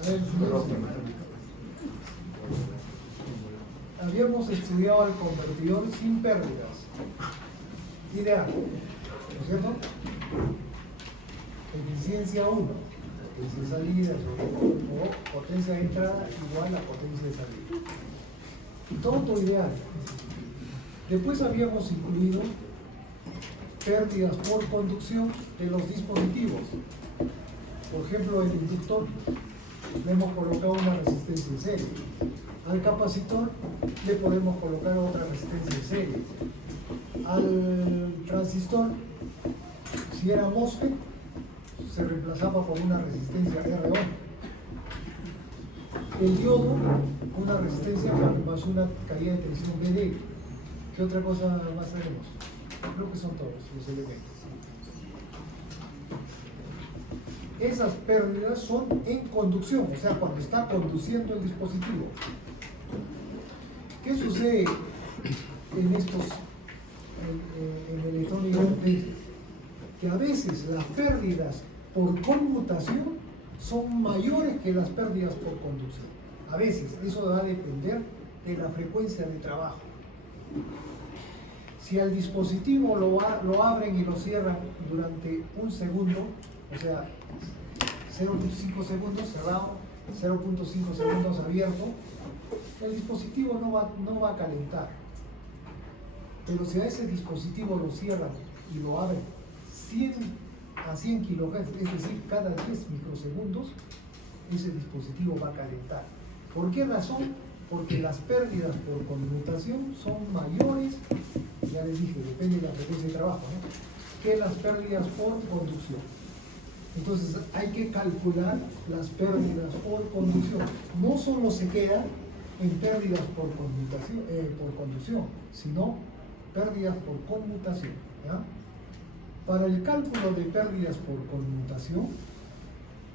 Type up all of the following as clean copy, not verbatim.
A ver, habíamos estudiado el convertidor sin pérdidas. Ideal, ¿no es cierto? Eficiencia 1, potencia de salida o potencia de entrada igual a potencia de salida. Todo ideal. Después habíamos incluido pérdidas por conducción de los dispositivos. Por ejemplo, el inductor le hemos colocado una resistencia en serie. Al capacitor le podemos colocar otra resistencia en serie. Al transistor, si era MOSFET, se reemplazaba por una resistencia R1. El diodo, una resistencia más una caída de tensión BD. ¿Qué otra cosa más tenemos? Creo que son todos los elementos. Esas pérdidas son en conducción, o sea, cuando está conduciendo el dispositivo. ¿Qué sucede en estos, en electrónica? Que a veces las pérdidas por conmutación son mayores que las pérdidas por conducción. A veces, eso va a depender de la frecuencia de trabajo. Si al dispositivo lo abren y lo cierran durante un segundo, o sea, 0.5 segundos cerrado, 0.5 segundos abierto, el dispositivo no va a calentar. Pero si a ese dispositivo lo cierran y lo abren 100 a 100 kHz, es decir, cada 10 microsegundos, ese dispositivo va a calentar. ¿Por qué razón? Porque las pérdidas por conmutación son mayores, ya les dije, depende de la frecuencia de trabajo, ¿no?, que las pérdidas por conducción. Entonces hay que calcular las pérdidas por conducción. No solo se queda en pérdidas por conducción, sino pérdidas por conmutación, ¿ya? Para el cálculo de pérdidas por conmutación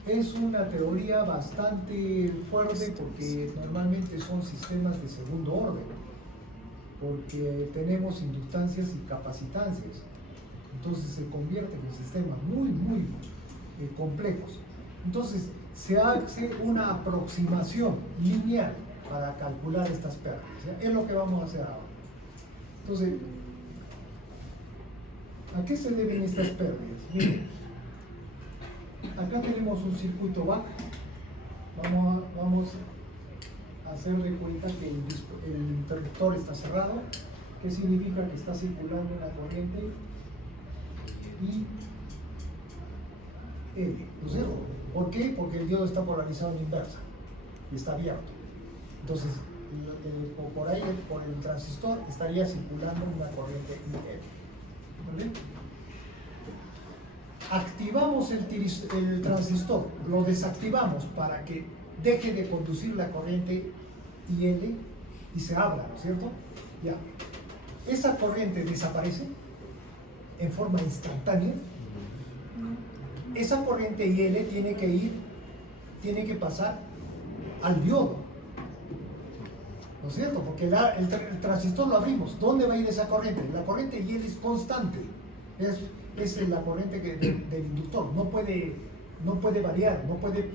es una teoría bastante fuerte porque normalmente son sistemas de segundo orden, porque tenemos inductancias y capacitancias, entonces se convierten en sistemas muy complejos. Entonces se hace una aproximación lineal para calcular estas pérdidas, ¿ya? Es lo que vamos a hacer ahora. Entonces, ¿a qué se deben estas pérdidas? Miren, acá tenemos un circuito BAC. Vamos a hacer de cuenta que el interruptor está cerrado, que significa que está circulando una corriente I L, ¿no es cierto? ¿Por qué? Porque el diodo está polarizado en inversa y está abierto. Entonces, por ahí, por el transistor, estaría circulando una corriente I L. ¿Vale? Activamos el transistor, lo desactivamos para que deje de conducir la corriente IL y se abra, ¿no es cierto? Ya. Esa corriente desaparece en forma instantánea. Esa corriente IL tiene que pasar al diodo, ¿no es cierto? Porque el transistor lo abrimos. ¿Dónde va a ir esa corriente? La corriente IL es constante. Es la corriente del inductor, no puede variar, no puede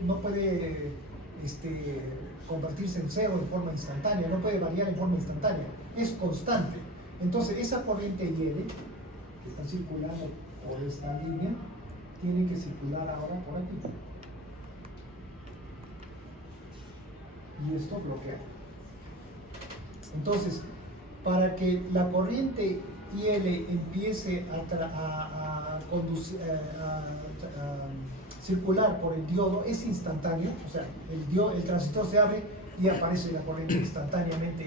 convertirse en cero en forma instantánea, no puede variar en forma instantánea, es constante. Entonces esa corriente IL que está circulando por esta línea tiene que circular ahora por aquí y esto bloquea. Entonces, para que la corriente IL empiece a circular por el diodo, es instantáneo, o sea, el transistor se abre y aparece la corriente instantáneamente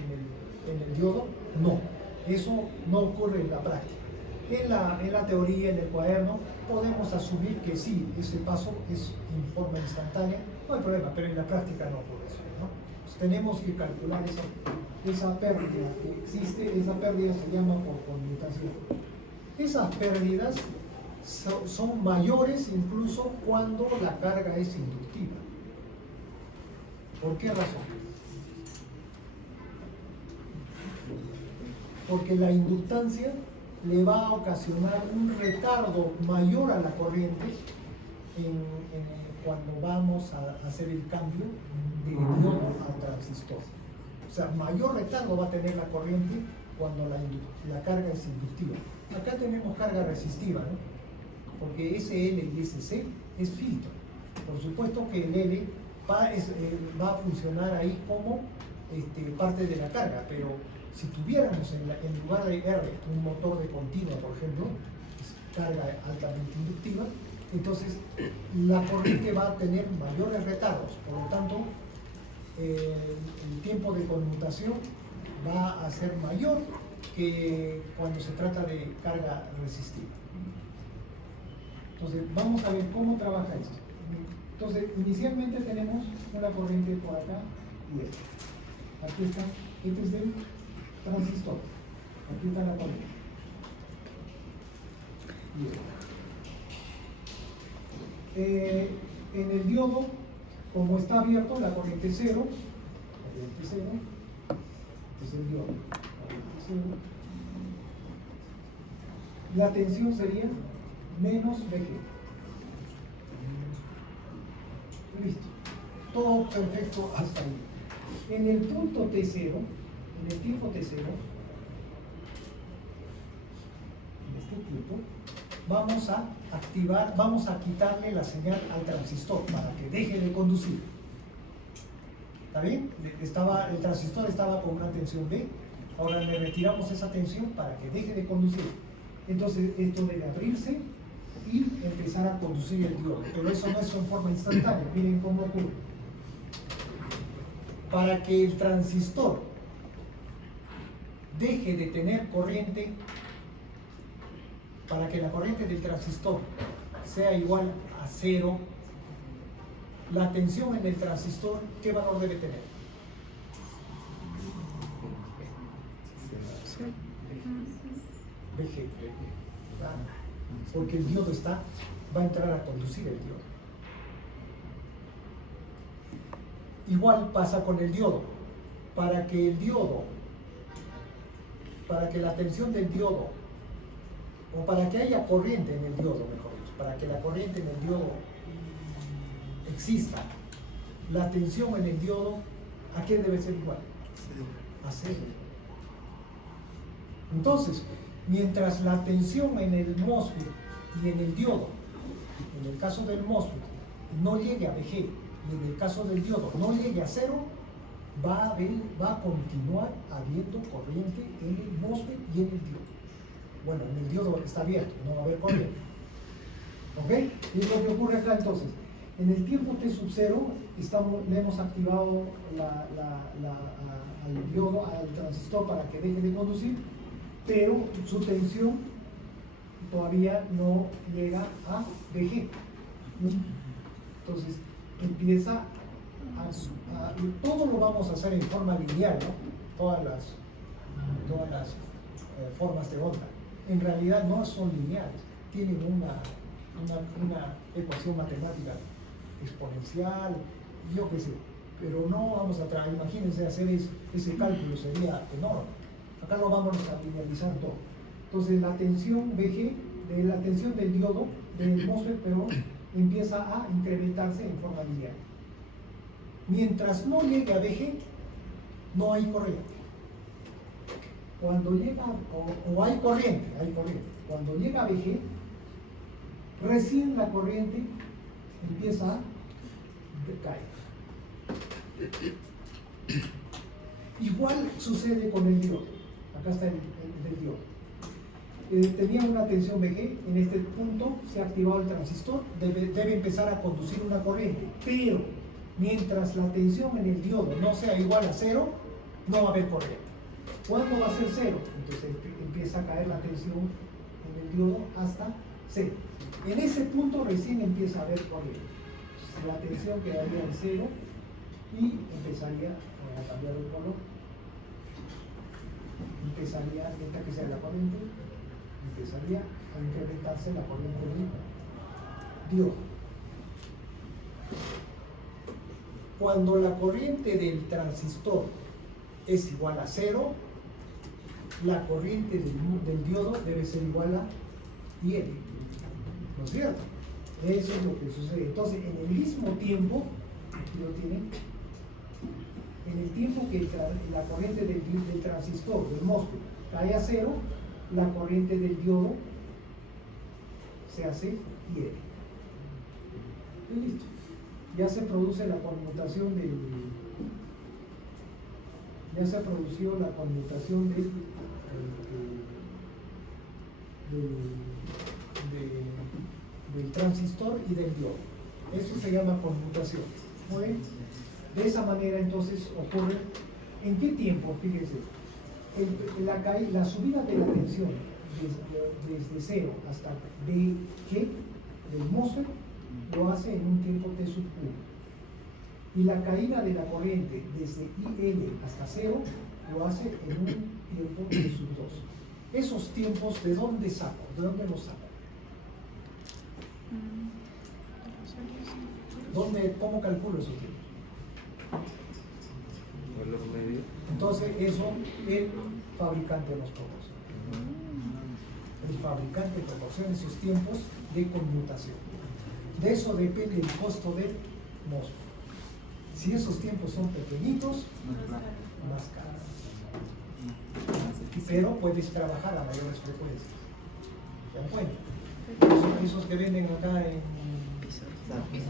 en el diodo. No, eso no ocurre en la práctica. En la teoría, en el cuaderno, podemos asumir que sí, ese paso es en forma instantánea, no hay problema, pero en la práctica no ocurre eso, ¿no? Pues tenemos que calcular esa pérdida que existe. Esa pérdida se llama por conmutación. Esas pérdidas son mayores incluso cuando la carga es inductiva. ¿Por qué razón? Porque la inductancia le va a ocasionar un retardo mayor a la corriente cuando vamos a hacer el cambio de diodo al transistor. O sea, mayor retardo va a tener la corriente cuando la carga es inductiva. Acá tenemos carga resistiva, ¿no? Porque SL y SC es filtro. Por supuesto que el L va a funcionar ahí como parte de la carga, pero si tuviéramos en lugar de R un motor de continua, por ejemplo, carga altamente inductiva, entonces la corriente va a tener mayores retardos, por lo tanto el tiempo de conmutación va a ser mayor que cuando se trata de carga resistiva. Entonces vamos a ver cómo trabaja esto. Entonces inicialmente tenemos una corriente por acá y esta. Aquí está, este es el transistor, aquí está la corriente. En el diodo, como está abierto, la corriente es cero, este es el diodo, corriente cero. La tensión sería menos VG. Listo. Todo perfecto hasta ahí. En el punto T0, en el tiempo T0, en este tiempo, vamos a activar, vamos a quitarle la señal al transistor para que deje de conducir. ¿Está bien? El transistor estaba con una tensión B, ahora le retiramos esa tensión para que deje de conducir. Entonces esto debe abrirse y empezar a conducir el diodo, pero eso no es en forma instantánea. Miren cómo ocurre. Para que el transistor deje de tener corriente, para que la corriente del transistor sea igual a cero, la tensión en el transistor, ¿qué valor debe tener? VG. Porque el diodo va a entrar a conducir el diodo. Igual pasa con el diodo. Para que la tensión del diodo, o para que haya corriente en el diodo, mejor dicho, para que la corriente en el diodo exista, la tensión en el diodo, ¿a qué debe ser igual? A cero. Entonces, mientras la tensión en el MOSFET y en el diodo, en el caso del MOSFET, no llegue a VG, y en el caso del diodo no llegue a cero, va a continuar habiendo corriente en el MOSFET y en el diodo. Bueno, en el diodo está abierto, no va a haber corriente. ¿Ok? Y es lo que ocurre acá entonces. En el tiempo T sub 0 le hemos activado al diodo, al transistor para que deje de conducir, pero su tensión todavía no llega a VG. Entonces empieza todo lo vamos a hacer en forma lineal, ¿no? Todas las formas de onda. En realidad no son lineales, tienen una ecuación matemática exponencial, yo qué sé, pero no vamos a traer, imagínense hacer ese cálculo, sería enorme. Acá lo vamos a linealizar todo. Entonces la tensión VG, la tensión del diodo, del MOSFET, pero empieza a incrementarse en forma lineal. Mientras no llegue a VG, no hay corriente. Cuando llega, o hay corriente, cuando llega a VG, recién la corriente empieza a caer. Igual sucede con el diodo. Acá está el diodo. Tenía una tensión VG, en este punto se ha activado el transistor, debe empezar a conducir una corriente, pero mientras la tensión en el diodo no sea igual a cero, no va a haber corriente. ¿Cuándo va a ser cero? Entonces empieza a caer la tensión en el diodo hasta cero. En ese punto recién empieza a haber corriente. La tensión quedaría en cero y empezaría a cambiar el color. Empezaría, mientras que sea la corriente, empezaría a incrementarse la corriente del diodo. Cuando la corriente del transistor es igual a cero, la corriente del diodo debe ser igual a IL, ¿no es cierto? Eso es lo que sucede. Entonces, en el mismo tiempo, aquí lo tienen, en el tiempo que la corriente del transistor, del MOSFET, cae a cero, la corriente del diodo se hace hielo. Y listo. Ya se produce la conmutación ya se produció la conmutación del transistor y del diodo. Eso se llama conmutación. ¿Muy bien? De esa manera entonces ocurre. ¿En qué tiempo? Fíjense, la subida de la tensión desde 0 hasta dG del MOSFET lo hace en un tiempo T sub 1. Y la caída de la corriente desde IL hasta 0 lo hace en un tiempo T sub 2. Esos tiempos, ¿de dónde saco? ¿De dónde los saco? ¿Cómo calculo esos tiempos? Entonces eso el fabricante nos proporciona. El fabricante proporciona esos tiempos de conmutación. De eso depende el costo del MOSFET. Si esos tiempos son pequeñitos, más caros. Pero puedes trabajar a mayores frecuencias. ¿Se dan cuenta? Esos que venden acá en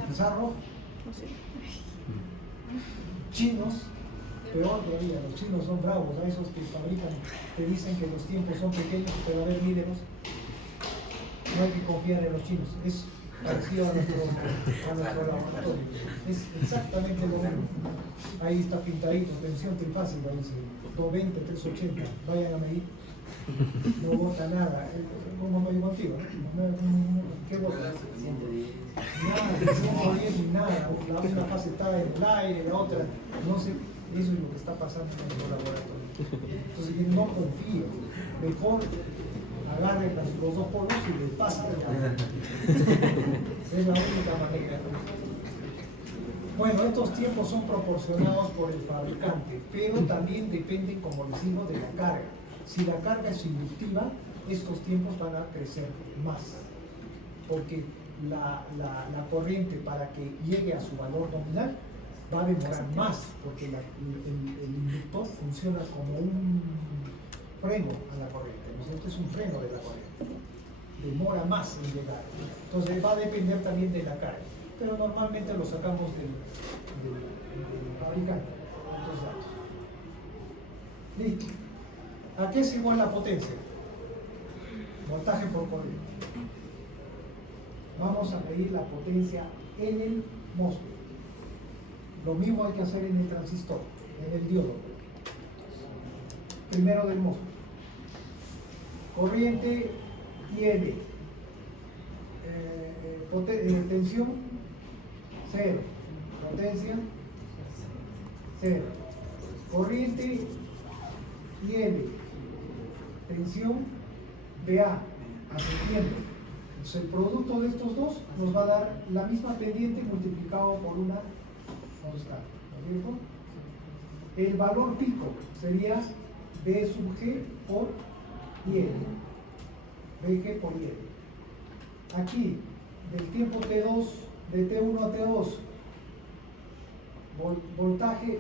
Pizarro, chinos, peor todavía, los chinos son bravos, a esos que fabrican, te dicen que los tiempos son pequeños, pero a ver, mírenlos. No hay que confiar en los chinos, es parecido a nuestro laboratorio, es exactamente lo mismo. Ahí está pintadito, tensión trifásica, dice 220, 380, vayan a medir. No bota nada, como me digo contigo, ¿qué bota? Nada, no bien, nada, una fase está en el aire, la otra, no sé, eso es lo que está pasando en nuestro laboratorio. Entonces yo no confío, mejor agarren los dos polos y les pasen ya. Es la única manera. Bueno, estos tiempos son proporcionados por el fabricante, pero también dependen, como les digo, de la carga. Si la carga es inductiva, estos tiempos van a crecer más, porque la corriente para que llegue a su valor nominal va a demorar más, porque el inductor funciona como un freno a la corriente, ¿no es cierto? Es un freno de la corriente, demora más en llegar. Entonces va a depender también de la carga, pero normalmente lo sacamos del fabricante. Listo. ¿A qué es igual la potencia? Voltaje por corriente. Vamos a medir la potencia en el MOSFET. Lo mismo hay que hacer en el transistor, en el diodo. Primero del MOSFET. Corriente IL. Tensión 0. Potencia 0. Corriente IL. Tensión BA a septiembre. Entonces el producto de estos dos nos va a dar la misma pendiente multiplicado por una constante, ¿no es cierto? El valor pico sería B sub G por IL. BG por IL. Aquí, del tiempo T2, de T1 a T2, voltaje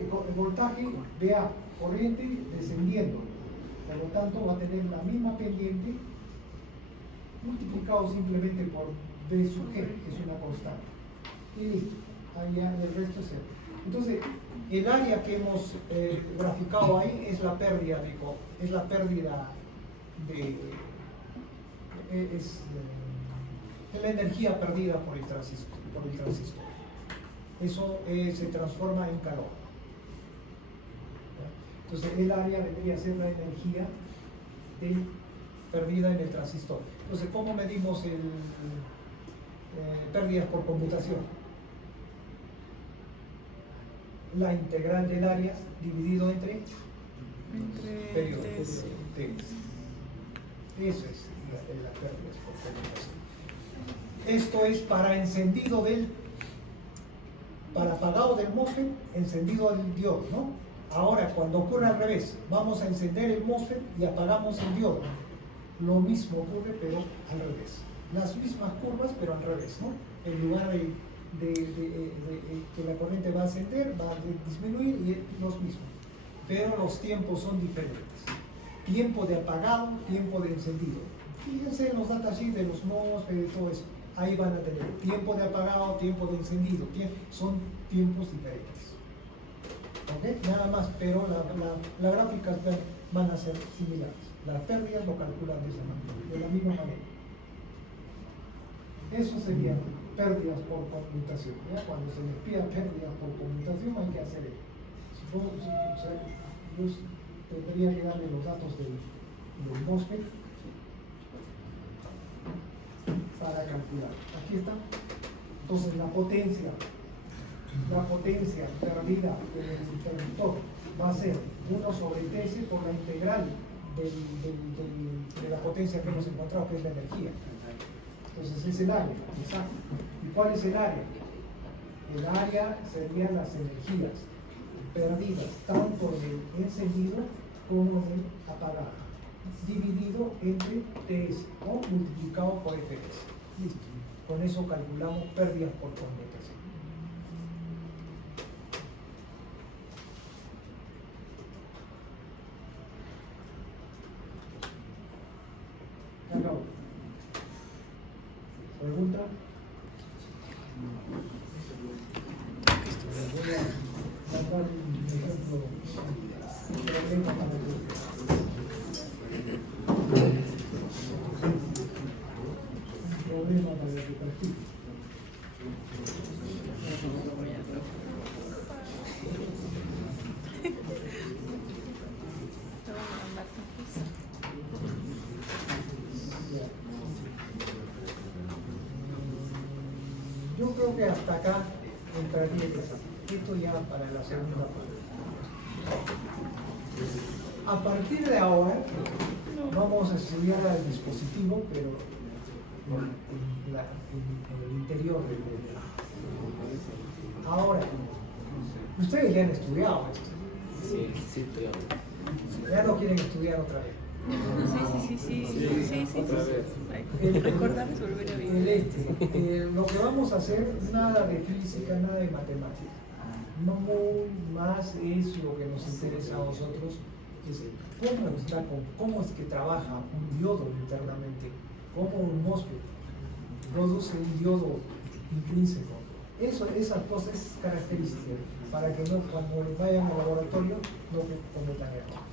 BA, corriente descendiendo. Por lo tanto, va a tener la misma pendiente multiplicado simplemente por B sub G, que es una constante. Y listo. Ahí ya el resto es cero. Entonces, el área que hemos graficado ahí es la pérdida es la energía perdida por el transistor. Eso se transforma en calor. Entonces el área debería ser la energía perdida en el transistor. Entonces, ¿cómo medimos pérdidas por conmutación? La integral del área dividido entre periodos. Eso es la pérdida por conmutación. Esto es para encendido para apagado del MOSFET, encendido del diodo, ¿no? Ahora, cuando ocurre al revés, vamos a encender el MOSFET y apagamos el diodo. Lo mismo ocurre, pero al revés. Las mismas curvas, pero al revés, ¿no? en lugar de que la corriente va a ascender, va a disminuir y es lo mismo. Pero los tiempos son diferentes. Tiempo de apagado, tiempo de encendido. Fíjense en los datasheets de los nodos, de todo eso. Ahí van a tener tiempo de apagado, tiempo de encendido. Son tiempos diferentes. ¿Ok? Nada más, pero las gráficas van a ser similares. Las pérdidas lo calculan de esa manera, de la misma manera. Eso serían pérdidas por conmutación. ¿Ya? Cuando se les pida pérdidas por conmutación hay que hacer eso. Yo tendría que darle los datos del MOSFET para calcular. Aquí está. Entonces la potencia perdida en el interruptor va a ser 1 sobre TS por la integral de la potencia que hemos encontrado, que es la energía. Entonces es el área, exacto. ¿Y cuál es el área? El área serían las energías perdidas tanto en el encendido como en el apagado, dividido entre TS o multiplicado por FS. Listo. Con eso calculamos pérdidas por conmutación. Acabó. ¿Pregunta? Voy a dar un ejemplo. Problema para el perfil. Yo creo que hasta acá entraría esto ya para la segunda parte. A partir de ahora vamos a estudiar el dispositivo, pero en el interior del modelo. Ahora, ustedes ya han estudiado esto. Sí, Ya no quieren estudiar otra vez. Sí. Otra vez. Recordamos volver a vivir. Lo que vamos a hacer, nada de física, nada de matemática. No más es lo que nos interesa a nosotros, es cómo es que trabaja un diodo internamente, cómo un MOSFET produce un diodo intrínseco. Esas cosas, esas características, para que cuando vayan al laboratorio no cometan error.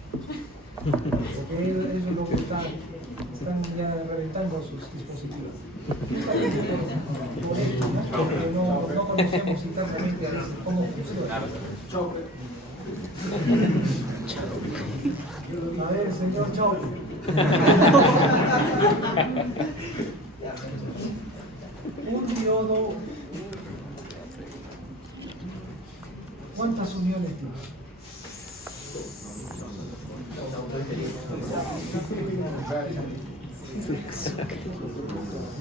Porque ellos es lo que están ya reventando sus dispositivos. Por esto, porque no conocemos internamente a veces cómo funciona. A ver, señor Chau. Un diodo, ¿cuántas uniones tiene?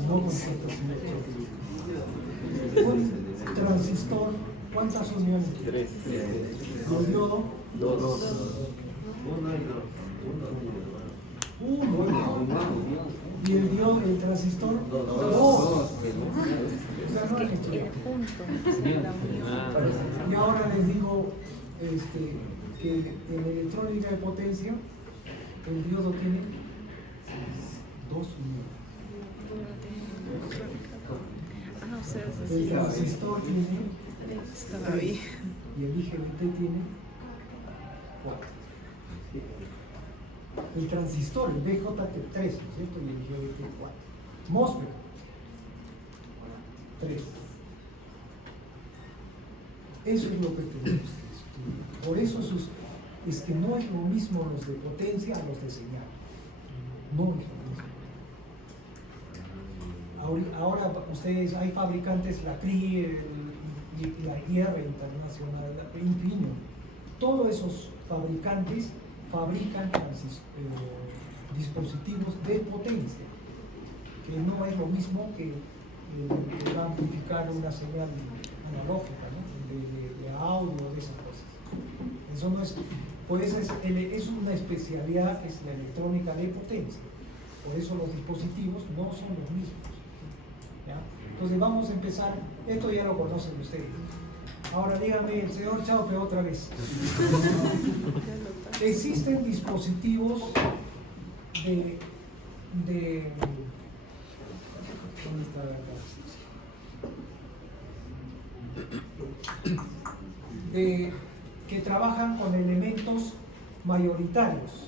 No contestas. Un transistor, ¿cuántas uniones tiene? 3. ¿El diodo? 2. Uno. ¿Y el diodo, el transistor? 2. O sea, no han hecho. Y ahora les digo que en electrónica de potencia el diodo tiene 2 uniones. El transistor tiene 3 y el IGBT tiene 4. El transistor, el BJT3, ¿no es cierto? Y el IGBT 4. MOSFET 3. Eso es lo que tenemos que estudiar. Por eso es que no es lo mismo los de potencia a los de señal. No es lo mismo. Ahora ustedes, hay fabricantes, la CRI, la IR Internacional, la Infineon, todos esos fabricantes fabrican dispositivos de potencia, que no es lo mismo que va a amplificar una señal analógica, ¿no? de audio, de esas cosas. Eso no es, pues es una especialidad, es la electrónica de potencia. Por eso los dispositivos no son los mismos. ¿Ya? Entonces vamos a empezar, esto ya lo conocen ustedes. Ahora dígame el señor Chaupe otra vez. Existen dispositivos de ¿dónde está acá? Que trabajan con elementos mayoritarios.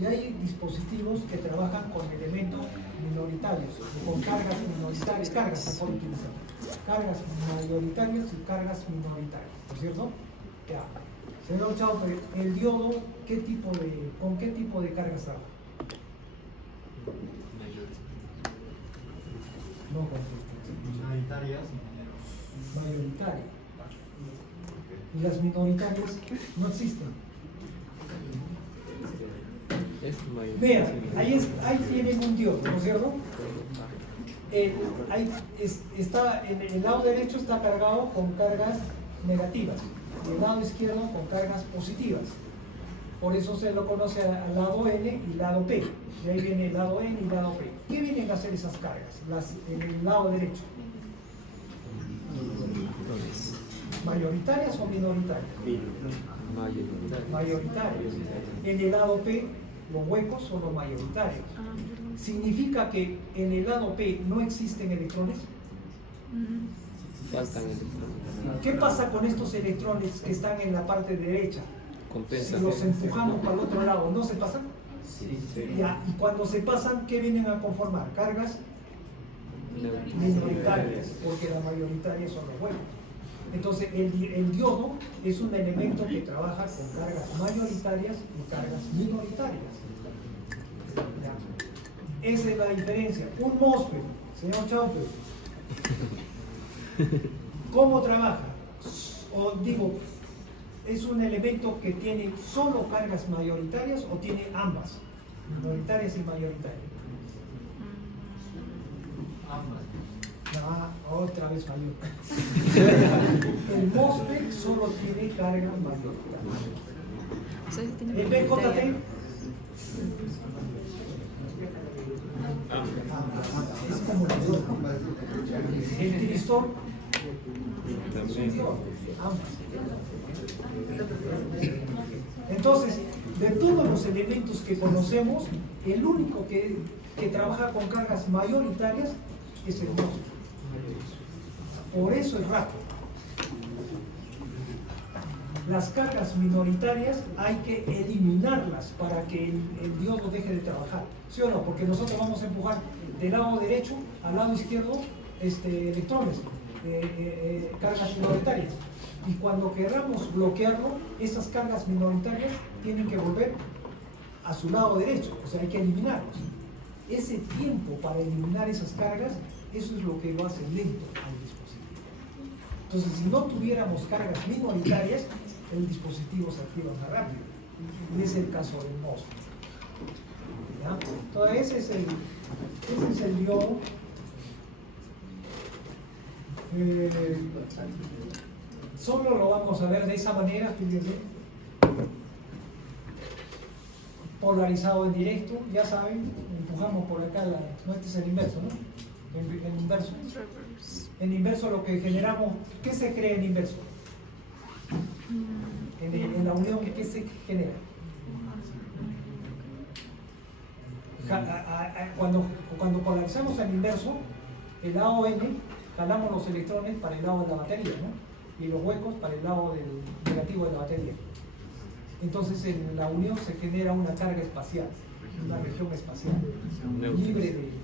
Y hay dispositivos que trabajan con elementos minoritarios, con cargas minoritarias, cargas se puede utilizar. Cargas mayoritarias y cargas minoritarias, ¿no es cierto? Ya. Señor Chaupe, el diodo, ¿con qué tipo de cargas trabaja? No con Minoritarias. mayoritaria. Y las minoritarias no existen. Vean, ahí tienen un diodo, ¿no es cierto? Está, en el lado derecho está cargado con cargas negativas y el lado izquierdo con cargas positivas. Por eso se lo conoce al lado N y lado P. De ahí viene el lado N y lado P. ¿Qué vienen a hacer esas cargas? En el lado derecho. ¿Mayoritarias o minoritarias? Mayoritarias. En el lado P, los huecos son los mayoritarios. ¿Significa que en el lado P no existen electrones? Faltan electrones. ¿Qué pasa con estos electrones que están en la parte derecha? Compensa. Si los empujamos para el otro lado, ¿no se pasan? Sí. Ya, y cuando se pasan, ¿qué vienen a conformar? Cargas minoritarias, porque las mayoritarias son los huecos. Entonces, el diodo es un elemento que trabaja con cargas mayoritarias y cargas minoritarias. Ya. Esa es la diferencia. Un MOSFET, señor Chaupe, ¿cómo trabaja? O digo, ¿es un elemento que tiene solo cargas mayoritarias o tiene ambas, minoritarias y mayoritarias? Ambas. Otra vez falló. El MOSFET solo tiene cargas mayoritarias. El BJT es como la otra. El tiristor ambas. Entonces, de todos los elementos que conocemos, el único que trabaja con cargas mayoritarias es el MOSFET. Por eso es rápido. Las cargas minoritarias hay que eliminarlas para que el diodo deje de trabajar. ¿Sí o no? Porque nosotros vamos a empujar del lado derecho al lado izquierdo electrones, cargas minoritarias. Y cuando queramos bloquearlo, esas cargas minoritarias tienen que volver a su lado derecho. O sea, hay que eliminarlos. Ese tiempo para eliminar esas cargas, eso es lo que lo hace lento al dispositivo. Entonces, si no tuviéramos cargas minoritarias, el dispositivo se activa más rápido. Y es el caso del MOSFET. ¿Ya? Entonces, ese es el diodo. Solo lo vamos a ver de esa manera, fíjense. Polarizado en directo, ya saben, empujamos por acá, no, este es el inverso, ¿no? En inverso. En inverso lo que generamos, ¿qué se crea en inverso? En la unión, ¿qué se genera? Cuando polarizamos en inverso, el lado N, jalamos los electrones para el lado de la batería, ¿no? Y los huecos para el lado del negativo de la batería. Entonces en la unión se genera una carga espacial, una región espacial,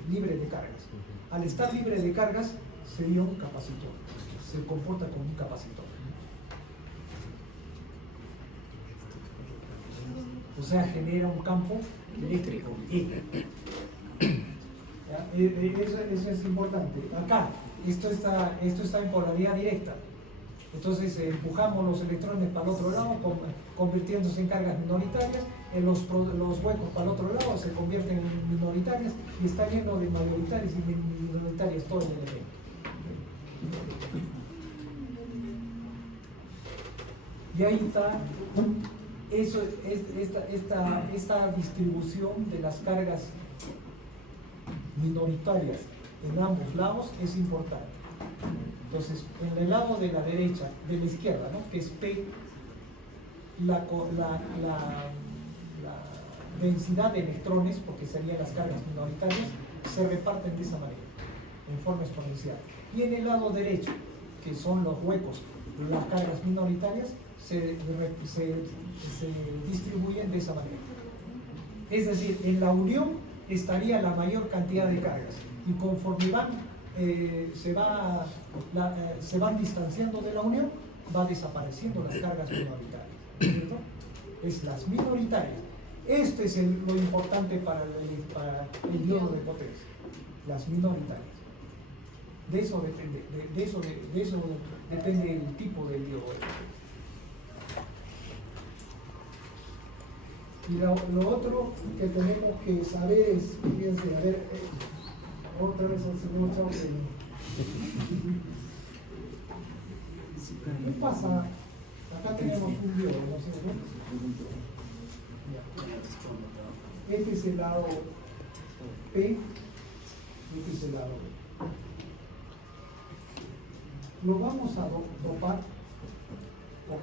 libre de cargas. Al estar libre de cargas, sería un capacitor, se comporta como un capacitor. O sea, genera un campo eléctrico. Eso es importante. Acá, esto está en polaridad directa. Entonces empujamos los electrones para el otro lado, convirtiéndose en cargas minoritarias. Los huecos para el otro lado se convierten en minoritarias y está lleno de mayoritarias y minoritarias todo el elemento. Y ahí está esta distribución de las cargas minoritarias en ambos lados es importante. Entonces, en el lado de la derecha, de la izquierda, ¿no? Que es P, la densidad de electrones, porque serían las cargas minoritarias, se reparten de esa manera, en forma exponencial. Y en el lado derecho, que son los huecos, las cargas minoritarias, se distribuyen de esa manera. Es decir, en la unión estaría la mayor cantidad de cargas, y conforme se van distanciando de la unión, va desapareciendo las cargas minoritarias, ¿cierto? Es las minoritarias. Este es lo importante para el diodo de potencia, las minoritarias. De eso depende, de eso depende el tipo del diodo de potencia. Y lo otro que tenemos que saber es, fíjense, a ver, otra vez al señor Chao. ¿Qué pasa? Acá tenemos un diodo, ¿no es cierto? Este es el lado P, este es el lado B. Lo vamos a dopar con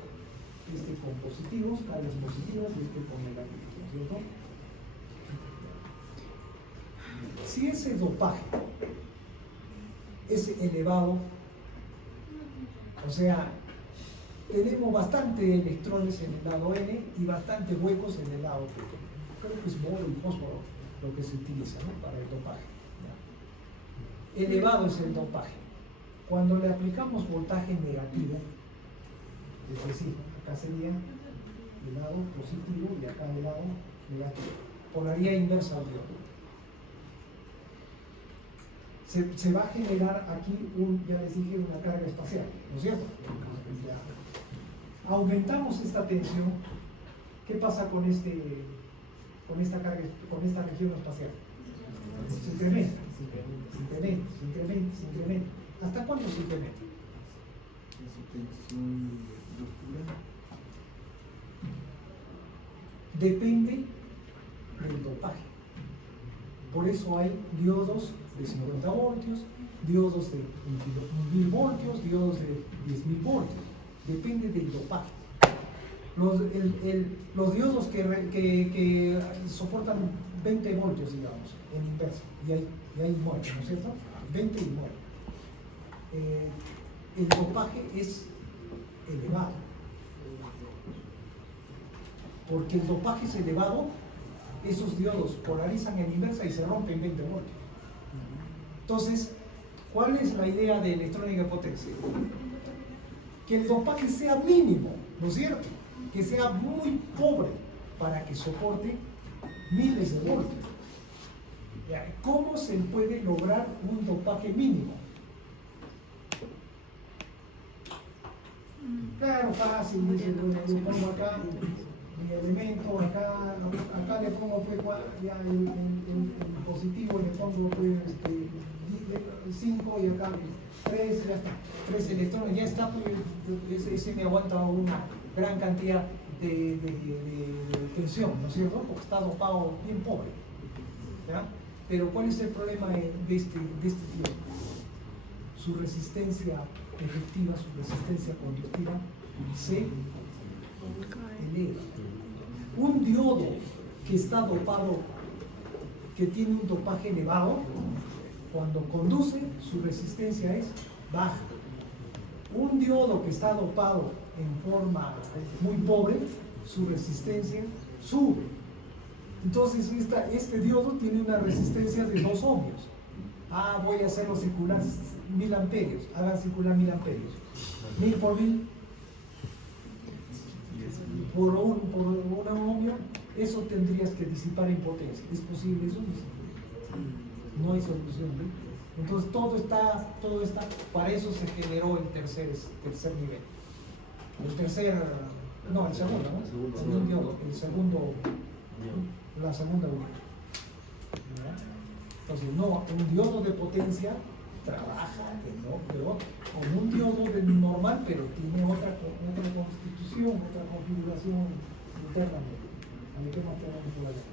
positivos, cargas positivas, y con negativos, ¿cierto? Si ese dopaje es elevado, o sea, tenemos bastante electrones en el lado N y bastante huecos en el lado P. Creo que es boro y fósforo lo que se utiliza, ¿no? Para el dopaje, ¿ya? Elevado es el dopaje. Cuando le aplicamos voltaje negativo, es decir, acá sería el lado positivo y acá el lado negativo, polaridad inversa al diodo. Se va a generar aquí, ya les dije, una carga espacial, ¿no es cierto? Ya. Aumentamos esta tensión. ¿Qué pasa con esta región espacial? Se incrementa, se incrementa. ¿Hasta cuándo se incrementa? Depende del dopaje. Por eso hay diodos de 50 voltios, diodos de 1000 voltios, diodos de 10.000 voltios. Depende del dopaje. Los diodos que soportan 20 voltios, digamos, en inversa, y ahí mueren, ¿no es cierto? 20 y mueren. El dopaje es elevado. Porque el dopaje es elevado, esos diodos polarizan en inversa y se rompen 20 voltios. Entonces, ¿cuál es la idea de electrónica de potencia? Que el dopaje sea mínimo, ¿no es cierto? Que sea muy pobre para que soporte miles de voltios. ¿Cómo se puede lograr un dopaje mínimo? Claro, fácil, dice, yo pongo acá mi elemento, acá le pongo pues, ya el positivo, le pongo pues, 5 y acá 3, ya está, 3 electrones, ya está, pues, ese me aguanta una gran cantidad de tensión, ¿no es cierto? Porque está dopado bien pobre, ¿ya? Pero ¿cuál es el problema de este tipo? Su resistencia efectiva, su resistencia conductiva se eleva. Un diodo que está dopado, que tiene un dopaje elevado, cuando conduce, su resistencia es baja. Un diodo que está dopado en forma muy pobre, su resistencia sube. Entonces este diodo tiene una resistencia de 2 ohmios. Voy a hacerlo circular 1000 amperios. Hagan circular 1000 amperios. 1000 por 1000 por un ohmio, eso tendrías que disipar en potencia. ¿Es posible eso? No hay solución, ¿no? Entonces todo está, para eso se generó el tercer nivel. El segundo, ¿no? El segundo, la segunda unión. Entonces, no, un diodo de potencia trabaja como un diodo normal, pero tiene otra constitución, otra configuración interna. A ver qué más tenemos por allá.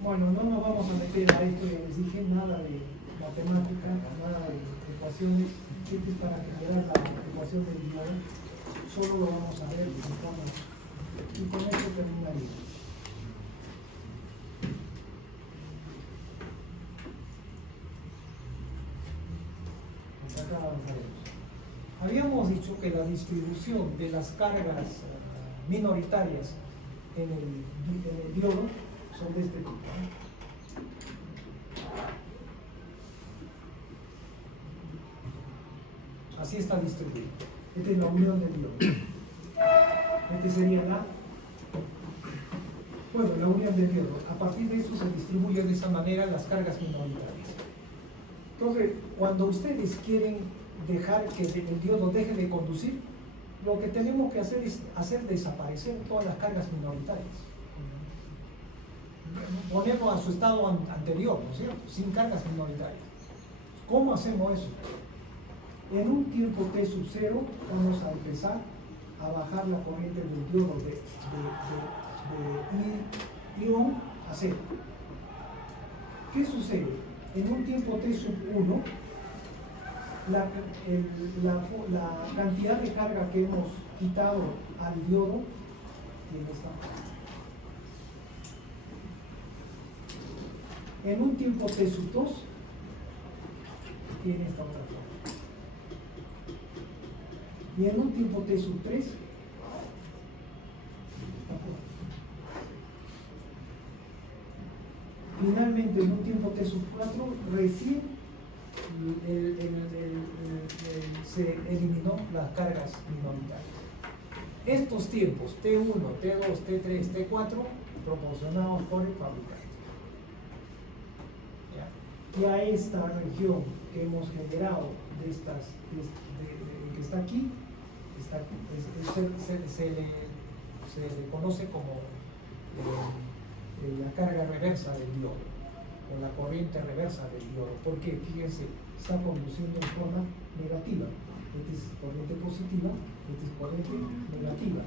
Bueno, no nos vamos a meter a esto, les dije nada de la matemática, nada de ecuaciones. Este es para generar la ecuación del diodo. Solo lo vamos a ver en cámara. Y con esto terminaría. Hasta acá avanzaremos. Habíamos dicho que la distribución de las cargas minoritarias en el diodo son de este tipo, ¿no? Así está distribuido. Esta es la unión del diodo. Este sería la unión del diodo. A partir de eso se distribuyen de esa manera las cargas minoritarias. Entonces, cuando ustedes quieren dejar que el diodo deje de conducir, lo que tenemos que hacer es hacer desaparecer todas las cargas minoritarias. Ponerlo a su estado anterior, ¿no es cierto? Sin cargas minoritarias. ¿Cómo hacemos eso? En un tiempo t sub 0 vamos a empezar a bajar la corriente del diodo de ion a 0. ¿Qué sucede? En un tiempo t sub 1, la cantidad de carga que hemos quitado al diodo tiene esta. En un tiempo t sub 2 tiene esta otra forma. Y en un tiempo t sub 3 finalmente en un tiempo t sub 4 recién se eliminó las cargas minoritarias. Estos tiempos T1, T2, T3, T4 proporcionados por el fabricante. ¿Ya? Y a esta región que hemos generado de estas, que está aquí, se le conoce como la carga reversa del diodo o la corriente reversa del diodo. ¿Por qué? Fíjense, está conduciendo en forma negativa. Esta es corriente positiva, esta es corriente negativa.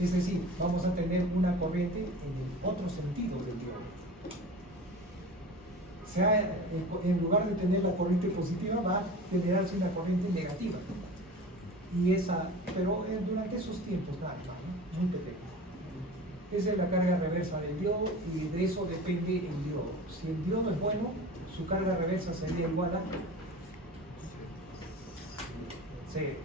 Es decir, vamos a tener una corriente en el otro sentido del diodo. O sea, en lugar de tener la corriente positiva, va a generarse una corriente negativa. Pero durante esos tiempos, nada más, ¿no? Muy pequeño. Esa es la carga reversa del diodo y de eso depende el diodo. Si el diodo es bueno, su carga reversa sería igual a 0.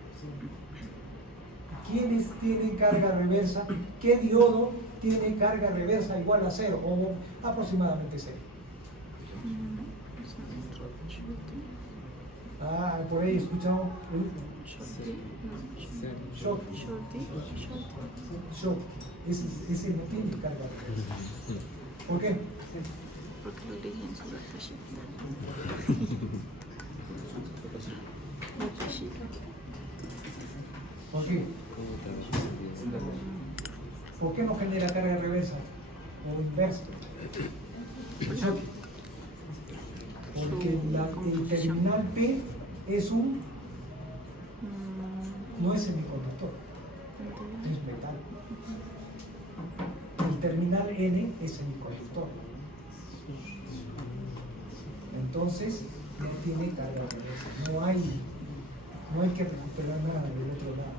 ¿Quiénes tienen carga reversa? ¿Qué diodo tiene carga reversa igual a 0 o aproximadamente 0? Por ahí he escuchado Shot. Ese no tiene carga reversa. ¿Por qué? Porque lo dije en su datasheet. ¿Por qué? ¿Por qué no genera carga reversa o inversa? Porque el terminal P es no es semiconductor, es metal. El terminal N es semiconductor. Entonces no tiene carga reversa. No hay que recuperar nada del otro lado.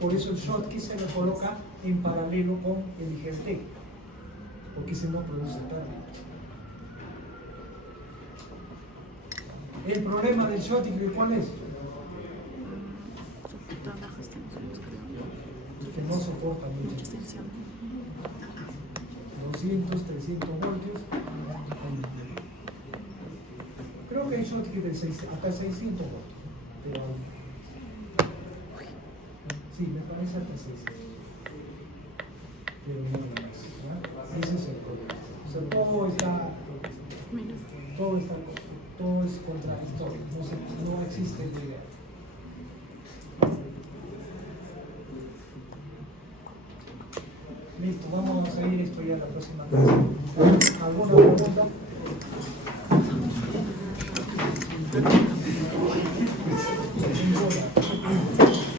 Por eso el Schottky se lo coloca en paralelo con el IGBT, porque ese no produce pérdida. El problema del Schottky, ¿cuál es? Que no soporta mucha extensión. 200, 300 voltios. Creo que hay Schottky de hasta 600 voltios. Pero sí, me parece hasta 600. Pero no más. Ese es el problema. O sea, todo es contradictorio. No existe idea. Listo, vamos a seguir esto ya la próxima clase. ¿Alguna pregunta?